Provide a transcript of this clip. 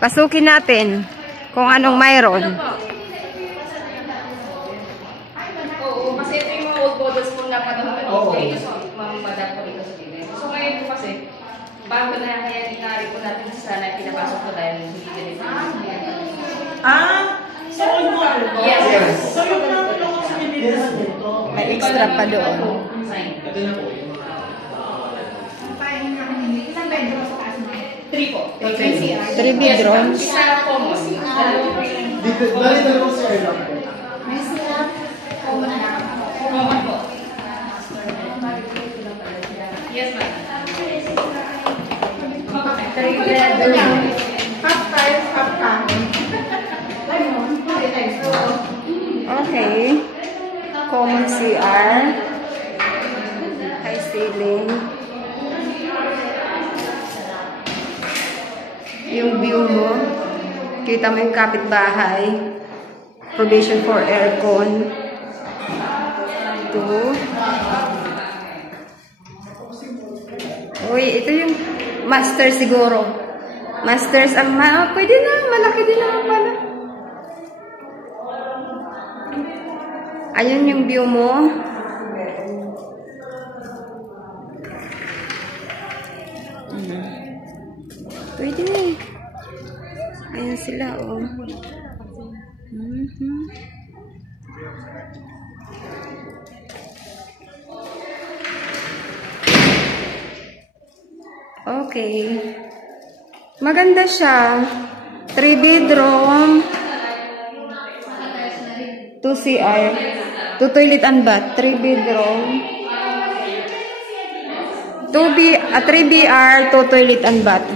Pasukin natin kung anong mayroon. Oo, kasi ito yung mga old models po na panahon ko dito sa madam ko dito sa Pilipinas. So ngayon po kasi, bago na kaya tinari po natin sana pinapasok ko dahil hindi ganito. So old model po? Yes. So yung pinapulong ko sa Pilipinas dito? May extra pa doon. Ito na po. Isang bedroom sa taas mo? 3 po. 3 bedrooms. Isa common. Dali dalawang sa airlock po. May sila, common na lang. Common po. Yes, ma'am. 3 bedroom. Half tiles, half kanin. Okay. Common CR. High ceiling. Yung view mo. Kita mo yung kapitbahay. Provision for aircon. 2. Uy, ito yung master siguro. Masters ang pwede na. Malaki din naman pala. Ayun yung view mo. Pwede na eh. Ayan sila, oh. Okay. Maganda siya. 3 bedroom. 2 CR. 2 toilet and bath. 3 bedroom. 3 BR, 2 toilet and bath.